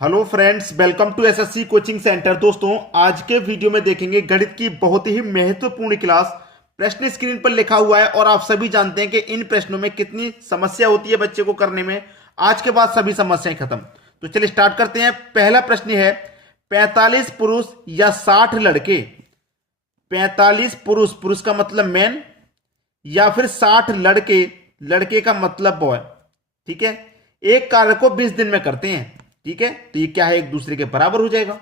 Hello friends, welcome to SSC coaching centre. दोस्तों, आज के वीडियो में देखेंगे गणित की बहुत ही महत्वपूर्ण क्लास। प्रश्न स्क्रीन पर लिखा हुआ है और आप सभी जानते हैं कि इन प्रश्नों में कितनी समस्या होती है बच्चे को करने में। आज के बाद सभी समस्याएं खत्म। तो चलिए स्टार्ट करते हैं। पहला प्रश्न है, 45 पुरुष या 60 लड़के, 45 पुरुष, पुरुष का मतलब मैन, या फिर 60 लड़के, लड़के का मतलब बॉय, ठीक है, एक कार्य को 20 दिन में करते हैं। ठीक है, तो ये क्या है, एक दूसरे के बराबर हो जाएगा।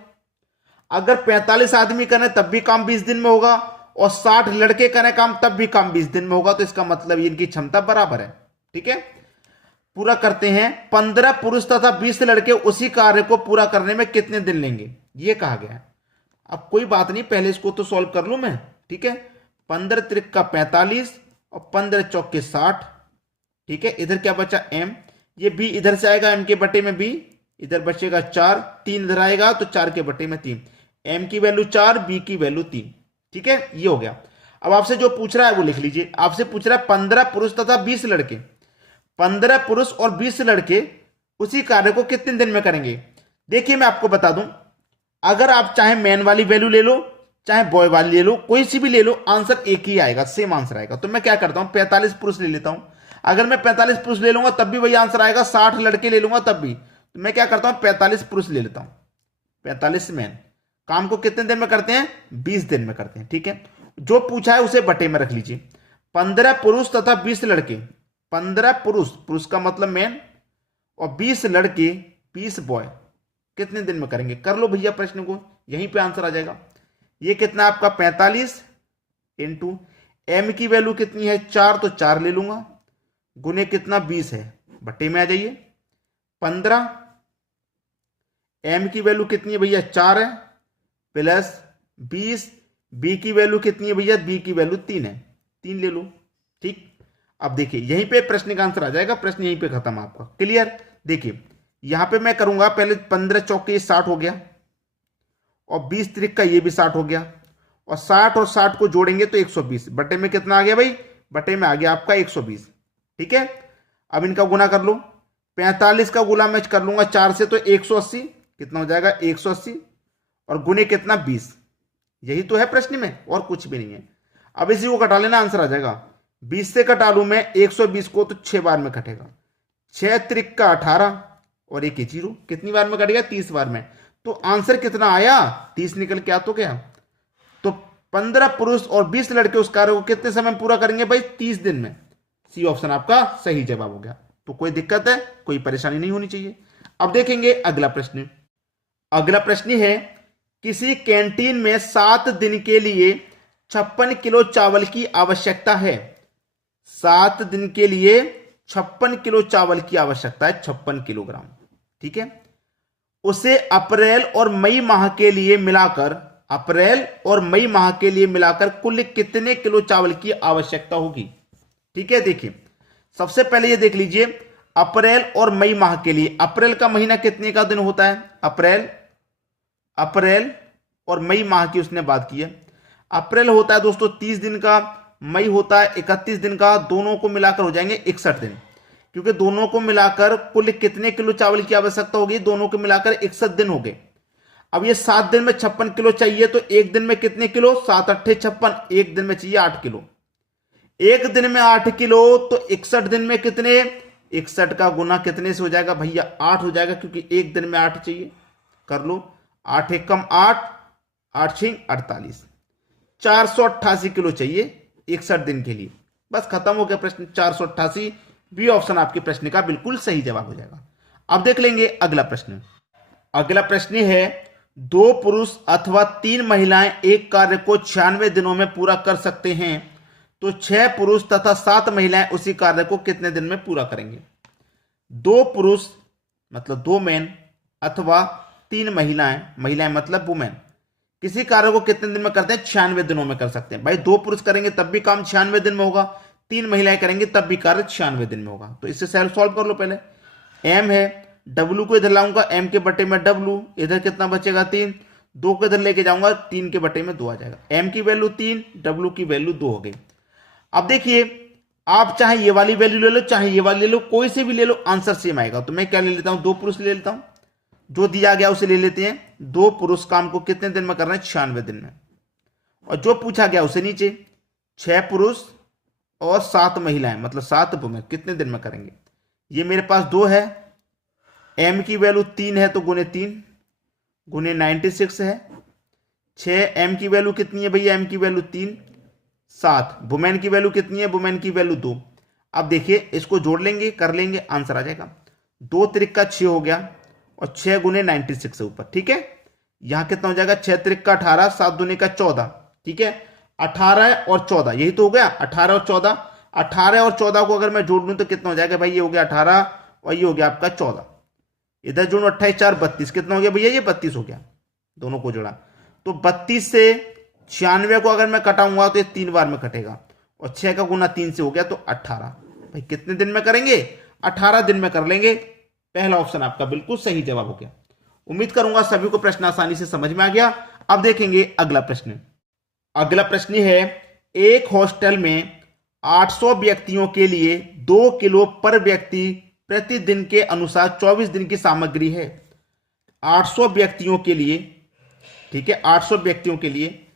अगर 45 आदमी करें तब भी काम 20 दिन में होगा और 60 लड़के करें काम तब भी काम 20 दिन में होगा, तो इसका मतलब इनकी क्षमता बराबर है। ठीक है, पूरा करते हैं। 15 पुरुष तथा 20 लड़के उसी कार्य को पूरा करने में कितने दिन लेंगे, ये कहा गया है। अब कोई बात नहीं, पहले इसको तो सॉल्व कर लूं मैं। ठीक है, 15 त्रिक का 45 और 15 चौक के 60। ठीक है, इधर क्या बचा, एम, ये बी इधर से आएगा, एम के बटे में बी, इधर बचेगा 4, 3 इधर आएगा तो 4 के बटे में 3, एम की वैल्यू 4, बी की वैल्यू 3। ठीक है, ये हो गया। अब आपसे जो पूछ रहा है वो लिख लीजिए। आपसे पूछ रहा है 15 पुरुष तथा 20 लड़के, 15 पुरुष और 20 लड़के उसी कार्य को कितने दिन में करेंगे। देखिए, मैं आपको बता दूं, अगर आप चाहे मैन वाली वैल्यू ले लो चाहे बॉय वाली ले लो, कोई सी भी ले लो, आंसर एक ही आएगा, सेम आंसर आएगा। तो मैं क्या करता हूं, 45 पुरुष ले लेता हूं। अगर मैं 45 पुरुष ले लूंगा तब भी वही आंसर आएगा, 60 लड़के ले लूंगा तब भी। तो मैं क्या करता हूं, 45 पुरुष ले लेता हूं, 45 मैन। काम को कितने दिन में करते हैं, 20 दिन में करते हैं। ठीक है, जो पूछा है उसे बटे में रख लीजिए। 15 पुरुष तथा 20 लड़के, 15 पुरुष, पुरुष का मतलब मैन, और 20 लड़के, 20 बॉय, कितने दिन में करेंगे। कर लो भैया प्रश्न को, यहीं पे आंसर आ जाएगा। ये कितना आपका 45 इंटू एम की वैल्यू कितनी है 4, तो 4 ले लूंगा, गुने कितना 20 है, बटे में आ जाइए। 15 एम की वैल्यू कितनी है भैया 4 है, प्लस 20 बी की वैल्यू कितनी है भैया, बी की वैल्यू 3 है, 3 ले लो। ठीक, अब देखिए यहीं पे प्रश्न का आंसर आ जाएगा, प्रश्न यहीं पे खत्म आपका। क्लियर। देखिए यहां पे मैं करूंगा, पहले 15 चौके 60 हो गया और 20 त्रिक का ये भी 60 हो गया, और 60 और 60 को जोड़ेंगे तो 120, बटे में कितना आ गया भाई, बटे में आ गया आपका 120। ठीक है, अब इनका गुना कर लो। 45 का गुना मैं कर लूंगा 4 से, तो 180, कितना हो जाएगा 180, और गुने कितना 20। यही तो है प्रश्न में, और कुछ भी नहीं है। अब इसी को कटा लेना, आंसर आ जाएगा। 20 से कटा लू मैं 120 को तो 6 बार में कटेगा, 6 त्रिक का 18 और एक 0, कितनी बार में कटेगा, 30 बार में। तो आंसर कितना आया, 30 निकल के आ तो गया। तो 15 पुरुष और 20 लड़के उस कार्य को कितने समय में पूरा करेंगे भाई, 30 दिन में। सी ऑप्शन आपका सही जवाब हो गया। तो कोई दिक्कत है, कोई परेशानी नहीं होनी चाहिए। अब देखेंगे अगला प्रश्न। अगला प्रश्न है, किसी कैंटीन में 7 दिन के लिए 56 किलो चावल की आवश्यकता है। 7 दिन के लिए 56 किलो चावल की आवश्यकता है, 56 किलोग्राम। ठीक है, उसे अप्रैल और मई माह के लिए मिलाकर, अप्रैल और मई माह के लिए मिलाकर कुल कितने किलो चावल की आवश्यकता होगी। ठीक है, देखिए सबसे पहले ये देख लीजिए, अप्रैल और मई माह के लिए, अप्रैल का महीना कितने का दिन होता है, अप्रैल, अप्रैल और मई माह की उसने बात की है। अप्रैल होता है दोस्तों 30 दिन का, मई होता है 31 दिन का, दोनों को मिलाकर हो जाएंगे 61 दिन। क्योंकि दोनों को मिलाकर कुल कितने किलो चावल की आवश्यकता होगी, दोनों को मिलाकर 61 दिन हो गए। अब ये 7 दिन में 56 किलो चाहिए, तो एक दिन में कितने किलो, 7 अट्ठे 56, एक दिन में चाहिए 8 किलो। एक दिन में 8 किलो, तो 61 दिन में कितने, 61 का गुना कितने से हो जाएगा भैया, 8 हो जाएगा, क्योंकि एक दिन में 8 चाहिए। कर लो, 8 एक कम 8, 8 6 48, 488 किलो चाहिए 61 दिन के लिए। बस खत्म हो गया प्रश्न, 488, बी ऑप्शन आपके प्रश्न का बिल्कुल सही जवाब हो जाएगा। अब देख लेंगे अगला प्रश्न। अगला प्रश्न है, 2 पुरुष अथवा 3 महिलाएं एक कार्य को 96 दिनों में पूरा कर सकते हैं, तो 6 पुरुष तथा 7 महिलाएं उसी कार्य को कितने दिन में पूरा करेंगे। 2 पुरुष मतलब 2 मैन अथवा 3 महिलाएं, महिलाएं मतलब वुमेन, किसी कार्य को कितने दिन में करते हैं, 96 दिनों में कर सकते हैं। भाई 2 पुरुष करेंगे तब भी काम 96 दिन में होगा, 3 महिलाएं करेंगे तब भी कार्य 96 दिन में होगा। तो इससे सॉल्व कर लो। पहले एम है, डब्ल्यू को इधर लाऊंगा, एम के बटे में डब्ल्यू, इधर कितना बचेगा 3, 2 को इधर लेके जाऊंगा, 3 के बटे में 2 आ जाएगा। एम की वैल्यू 3, डब्ल्यू की वैल्यू 2 हो गई। अब देखिए, आप चाहे ये वाली वैल्यू ले लो चाहे ये वाली ले लो, कोई से भी ले लो, आंसर सेम आएगा। तो मैं क्या ले लेता हूं, 2 पुरुष ले लेता हूं, जो दिया गया उसे ले लेते हैं। 2 पुरुष काम को कितने दिन में कर रहे हैं? 96 दिन में। और जो पूछा गया उसे नीचे 6 पुरुष और 7 महिलाएं मतलब 7 वुमेन कितने दिन में करेंगे। ये मेरे पास 2 है, एम की वैल्यू 3 है तो गुने 3 गुने 96 है। 6 एम की वैल्यू कितनी है भैया? एम की वैल्यू 3। 7 वुमेन की वैल्यू कितनी है? वुमेन की वैल्यू 2। अब देखिए इसको जोड़ लेंगे, कर लेंगे, आंसर आ जाएगा। 2 त्रिक 6 हो गया और 6 गुने 96 से ऊपर। ठीक है, यहां कितना हो जाएगा? 6 त्रिक 18, 7 दूने का 14। ठीक है, 18 और 14 यही तो हो गया। 18 और 14, 18 और 14 को अगर मैं जोड़ लूं तो कितना हो जाएगा भाई? ये हो गया 18 और ये हो गया आपका 14। इधर जोड़ो 28 4 32, कितना हो गया भैया? ये 32 हो गया। दोनों को जोड़ा तो 32 से 96 को अगर मैं कटाऊंगा तो ये 3 बार में कटेगा और 6 का गुना 3 से हो गया तो 18। भाई कितने दिन में करेंगे? 18 दिन में कर लेंगे। पहला ऑप्शन आपका बिल्कुल सही जवाब हो गया। उम्मीद करूंगा सभी को प्रश्न आसानी से समझ में आ गया। अब देखेंगे अगला प्रश्न। अगला प्रश्न है, एक हॉस्टल में 800 व्यक्तियों के लिए 2 किलो पर व्यक्ति प्रतिदिन के अनुसार 24 दिन की सामग्री है। 800 व्यक्तियों के लिए, ठीक है, 800 व्यक्तियों के लिए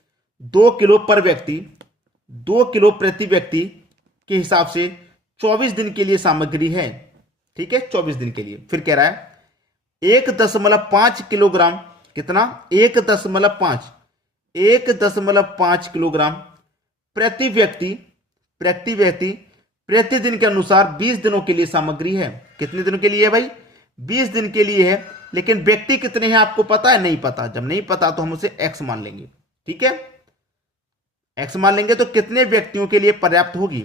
2 किलो पर व्यक्ति, 2 किलो प्रति व्यक्ति के हिसाब से 24 दिन के लिए सामग्री है। ठीक है, 24 दिन के लिए। फिर कह रहा है 1.5 किलोग्राम, कितना? 1.5 किलोग्राम प्रति व्यक्ति प्रतिदिन के अनुसार 20 दिनों के लिए सामग्री है। कितने दिनों के लिए है भाई? 20 दिन के लिए है। लेकिन व्यक्ति कितने हैं आपको पता है? नहीं पता। जब नहीं पता तो हम उसे x मान लेंगे। ठीक है, x मान लेंगे तो कितने व्यक्तियों के लिए पर्याप्त होगी।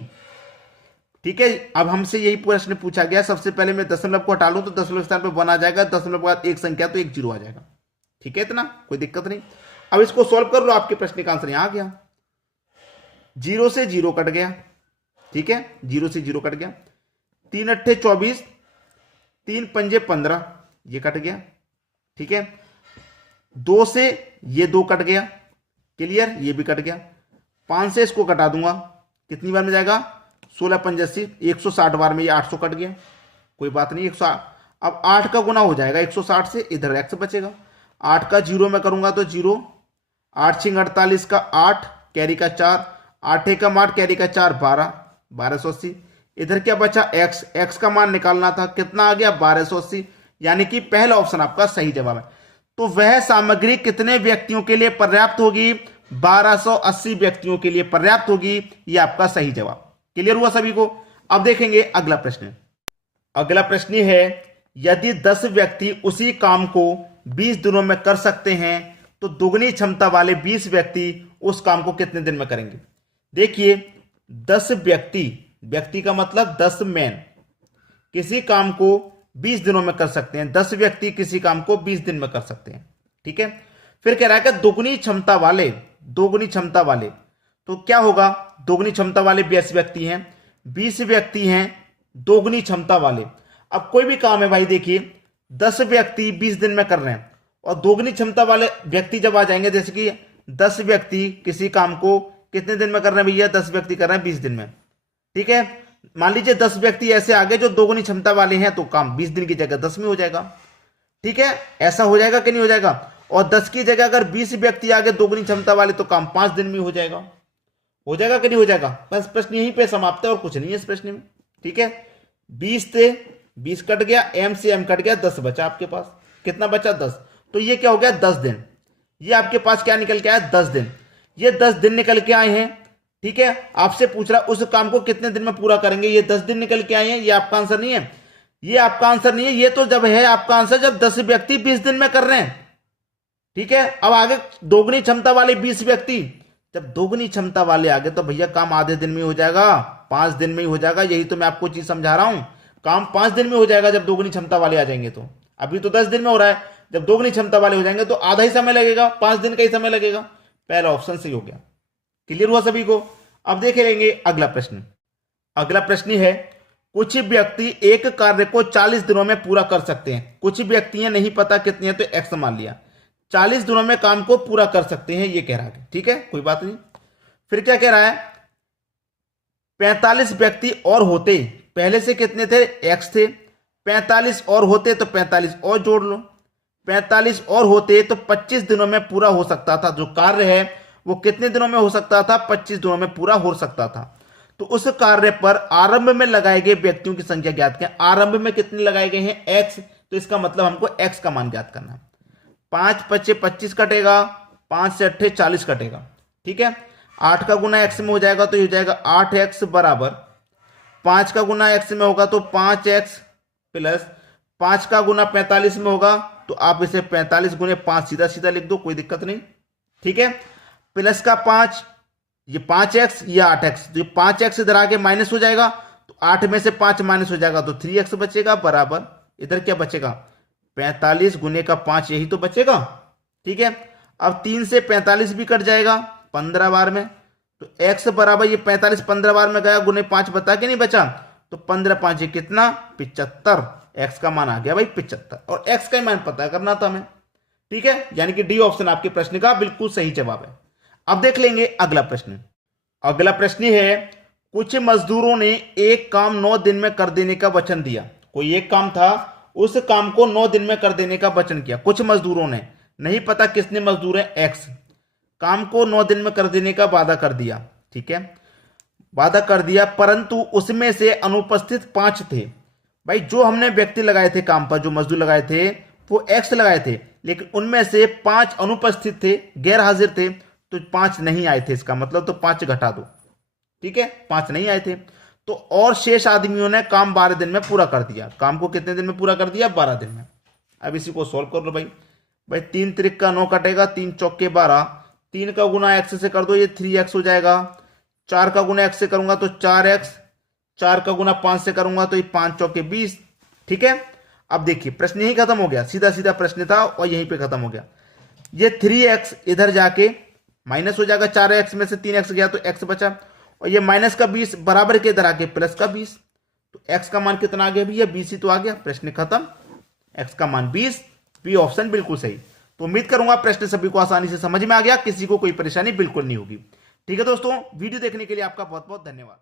ठीक है, अब हमसे यही प्रश्न पूछा गया। सबसे पहले मैं दशमलव को हटा लूं तो दशमलव स्थान पे 1 आ जाएगा, दशमलव के बाद एक संख्या तो एक 0 आ जाएगा। ठीक है, इतना कोई दिक्कत नहीं। अब इसको सॉल्व कर लो, आपके प्रश्न का आंसर यहां आ गया। 0 से 0 कट गया। ठीक है, 0 से 0 कट गया। 3 अट्ठे 24, 3 पंजे 15, ये कट गया। ठीक है, 2 से ये 2 कट गया, क्लियर, ये भी कट गया। 5 से इसको कटा दूंगा, कितनी बार में जाएगा? 16 पंजासी, 160 बार में ये 800 कट गया। कोई बात नहीं, 100। अब 8 का गुना हो जाएगा 160 से, इधर x बचेगा। 8 का 0 में करूंगा तो 0, 8 छिंग 48 का 8, कैरी का 4, 8 एकम 8, कैरी का 4, 12, 1280। इधर क्या बचा? x का मान निकालना था, कितना आ गया? 1280। यानी कि पहला ऑप्शन आपका सही जवाब है। तो वह सामग्री कितने व्यक्तियों के लिए पर्याप्त होगी? 1280 व्यक्तियों के लिए पर्याप्त होगी। यह आपका सही जवाब। क्लियर हुआ सभी को? अब देखेंगे अगला प्रश्न। अगला प्रश्न है, यदि 10 व्यक्ति उसी काम को 20 दिनों में कर सकते हैं तो दुगनी क्षमता वाले 20 व्यक्ति उस काम को कितने दिन में करेंगे। देखिए 10 व्यक्ति का मतलब 10 मैन किसी काम को 20 दिनों में कर सकते हैं। 10 व्यक्ति किसी काम को 20 दिन में कर सकते हैं। ठीक है, फिर कह रहा है कि दोगुनी क्षमता वाले तो क्या होगा? दोगुनी क्षमता वाले 20 व्यक्ति हैं, 20 व्यक्ति हैं दोगुनी क्षमता वाले। अब कोई भी काम है भाई, देखिए 10 व्यक्ति 20 दिन में कर रहे हैं और दोगुनी क्षमता वाले व्यक्ति जब आ जाएंगे, जैसे कि 10 व्यक्ति किसी काम को कितने दिन में कर रहे हैं भैया? 10 व्यक्ति कर रहे हैं 20 दिन में। ठीक है, मान लीजिए 10 व्यक्ति ऐसे आ गए जो दोगुनी क्षमता वाले हैं तो काम 20 दिन की जगह 10 में हो जाएगा। ठीक है, ऐसा हो जाएगा कि नहीं हो जाएगा? और 10 की जगह अगर 20 व्यक्ति आ गए दोगुनी क्षमता वाले तो काम 5 दिन में हो जाएगा। हो जाएगा कि नहीं हो जाएगा? बस प्रश्न यहीं पे समाप्त है और कुछ नहीं है इस प्रश्न में। ठीक है, 20 से 20 कट गया, m से m कट गया, 10 बचा आपके पास। कितना बचा? 10। तो ये क्या हो गया? 10 दिन। ये आपके पास क्या निकल के आया? 10 दिन। ये 10 दिन निकल के आए हैं। ठीक है, आपसे पूछ रहा उस काम को कितने दिन में पूरा करेंगे। ये 10 दिन निकल के आए हैं। ये आपका आंसर नहीं है, ये आपका आंसर नहीं है। ये तो जब है आपका आंसर जब 10 व्यक्ति 20 दिन में कर रहे हैं। ठीक है, अब आगे दोगुनी क्षमता वाले 20 व्यक्ति, जब दोगुनी क्षमता वाले आ गए तो भैया काम आधे दिन में हो जाएगा, 5 दिन में ही हो जाएगा। यही तो मैं आपको चीज समझा रहा हूं, काम 5 दिन में हो जाएगा जब दोगुनी क्षमता वाले आ जाएंगे। तो अभी तो 10 दिन में हो रहा है, जब दोगुनी क्षमता वाले हो जाएंगे तो आधा ही समय लगेगा, 5 दिन का ही समय लगेगा। पहला ऑप्शन सही हो गया। क्लियर हुआ सभी को? अब देख लेंगे अगला प्रश्न। अगला प्रश्न है, कुछ व्यक्ति एक कार्य को 40 दिनों में पूरा कर सकते हैं। कुछ व्यक्ति हैं, नहीं पता कितनी है तो x मान लिया, 40 दिनों में काम को पूरा कर सकते हैं, ये कह रहा है। ठीक है, कोई बात नहीं। फिर क्या कह रहा है? 45 व्यक्ति और होते, पहले से कितने थे? x थे, 45 और होते तो 45 और जोड़ लो, 45 और होते तो 25 दिनों में पूरा हो सकता था। जो कार्य है वो कितने दिनों में हो सकता था? 25 दिनों में पूरा हो सकता था। तो उस कार्य पर आरंभ में लगाए गए व्यक्तियों की संख्या ज्ञात करें। आरंभ में कितने लगाए गए हैं? एक्स। तो इसका मतलब हमको एक्स का मान ज्ञात करना है। 5 पच्चे 25 कटेगा, 5 से 8 40 कटेगा, ठीक है। 8 का गुना एक्स में हो जाएगा तो ये हो जाएगा 8x बराबर 5 का गुना एक्स में होगा तो 5x प्लस 5 का गुना 45 में होगा तो आप इसे 45 गुने 5 सीधा सीधा लिख दो, कोई दिक्कत नहीं, ठीक है। प्लस का 5, ये 5x, ये 8x, तो ये 5x इधर आके माइनस हो जाएगा तो 8 में से 5 माइनस हो जाएगा तो 3x बचेगा बराबर इधर क्या बचेगा? 45 गुने का 5, यही तो बचेगा, ठीक है। अब 3 से 45 भी कट जाएगा 15 बार में, तो x बराबर ये 45 15 बार में गया, गुने 5 बता के नहीं बचा, तो 15 5 ये कितना? 75। x का मान आ गया भाई 75, और x का मान पता करना था हमें, ठीक है। यानी कि डी ऑप्शन आपके प्रश्न का बिल्कुल सही जवाब है। अब देख लेंगे अगला प्रश्न। अगला प्रश्न है, कुछ मजदूरों ने एक काम 9 दिन में कर देने का वचन दिया। कोई एक काम था, उस काम को 9 दिन में कर देने का वचन किया कुछ मजदूरों ने, नहीं पता किसने मजदूर है, एक्स। काम को 9 दिन में कर देने का वादा कर दिया, ठीक है, वादा कर दिया, परंतु उसमें से अनुपस्थित 5 थे। भाई जो हमने व्यक्ति लगाए थे काम पर, जो मजदूर लगाए थे वो एक्स लगाए थे, लेकिन उनमें से 5 अनुपस्थित थे, गैर हाजिर थे, तो 5 नहीं आए थे। इसका मतलब तो 5 घटा दो, ठीक है, 5 नहीं आए थे। तो और शेष आदमियों ने काम 12 दिन में पूरा कर दिया। काम को कितने दिन में पूरा कर दिया? 12 दिन में। अब इसी को सॉल्व कर लो भाई। 3 त्रिक का 9 कटेगा, 3 चौके 12, 3 का गुना एक्स से कर दो, ये 3x हो जाएगा। 4 का गुना एक्स से करूंगा तो 4x, 4 का गुना 5 से करूंगा तो ये 5 चौके 20, ठीक है। अब देखिए प्रश्न यही खत्म हो गया, सीधा सीधा प्रश्न था और यहीं पे खत्म हो गया। ये 3x इधर जाके माइनस हो जाएगा, 4x में से 3x गया तो x बचा, और ये माइनस का 20 बराबर के इधर आके प्लस का 20, तो x का मान कितना आ गया भैया? 20 ही तो आ गया। प्रश्न खत्म, x का मान 20, बी ऑप्शन बिल्कुल सही। तो उम्मीद करूंगा प्रश्न सभी को आसानी से समझ में आ गया, किसी को कोई परेशानी बिल्कुल नहीं होगी, ठीक है दोस्तों। वीडियो देखने के लिए आपका बहुत बहुत धन्यवाद।